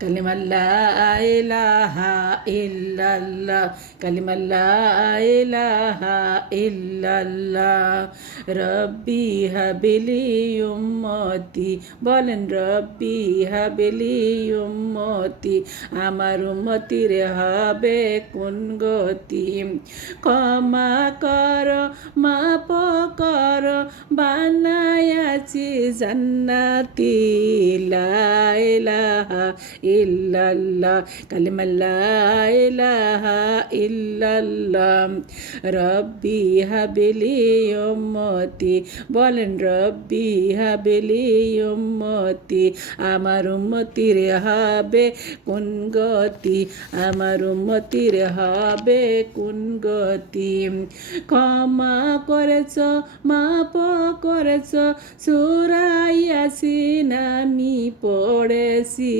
কালিমাল্লা ইলাহা ইল্লাল্লাহ কালিমাল্লা ইলাহা ইল্লাল্লাহ রব্বি হাবিলি উম্মতি বলেন রব্বি হাবিলি উম্মতি আমার উম্মতির হবে কোন গতি? ক্ষমা কর মাপ কর বানায়াছি জান্নাতি। লা ইলাহা ইল্লাল্লাহ, কালিমা লা ইলাহা ইল্লাল্লাহ। রব্বি হাবিলি উম্মতি, বলেন রব্বি হাবিলি উম্মতি, আমার উম্মতির হবে কোন গতি? আমার উম্মতির হবে কোন গতি? ক্ষমা করেছ মাপ করেছ সুরাইয়াসিন আমি পড়েছি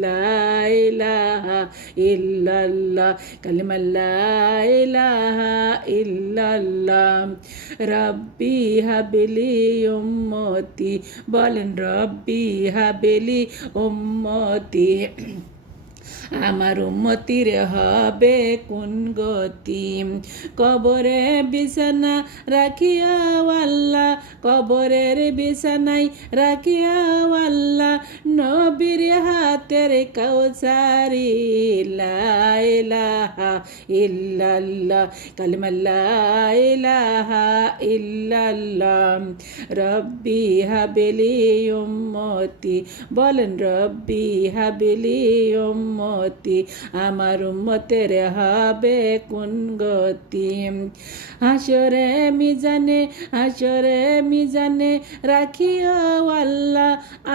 লাইলাহা ইল্লাল্লাহ কালিমা লাইলাহা ইল্লাল্লাহ। রব্বি হাবিলি উম্মতি, বলেন রব্বি হাবিলি উম্মতি। আমার উম্মতির হবে কোন গতি? কবরে বিছানা রাখিয়া আল্লাহ কবরের বিছানাই রাখিয়া আল্লাহ নবীর হাতের কৌসারি লাইলাহা ইল্লাল্লাহ, কালিমা লাইলাহা রব্বি হাবিলি উম্মতি, বলেন রব্বি হাবিলি উম্মতি, আমার উম্মতের হবে কোন গতি? হাসরে মিজানে, হাসরে মিজানে রাখিও আল্লাহ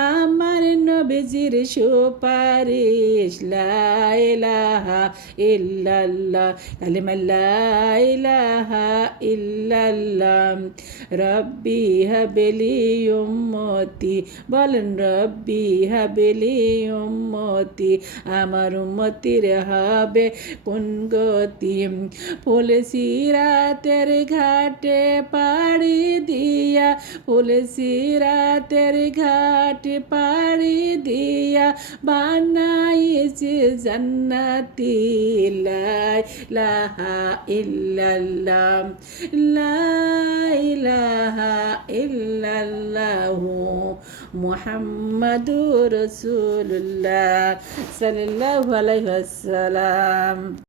আমার নবীজির সুপারিশ লাইলাহা ইল্লাল্লাহ কালিমা লাইলাহা ইল্লাল্লাহ, রব্বি হাবিলি উম্মতি, বলেন রব্বি হাবিলি উম্মতি, আমার উম্মতির হবে কোন গতি? রাতের ঘাটে পাড়ি দিয়া ফুলসি রাতের ঘাটে পাড়ি দিয়া বানাইছে জান্নাতি লাহা ইল্লাল্লাহ ইল্লাল্লাহু সাল্লাল্লাহু আলাইহি ওয়াসাল্লাম।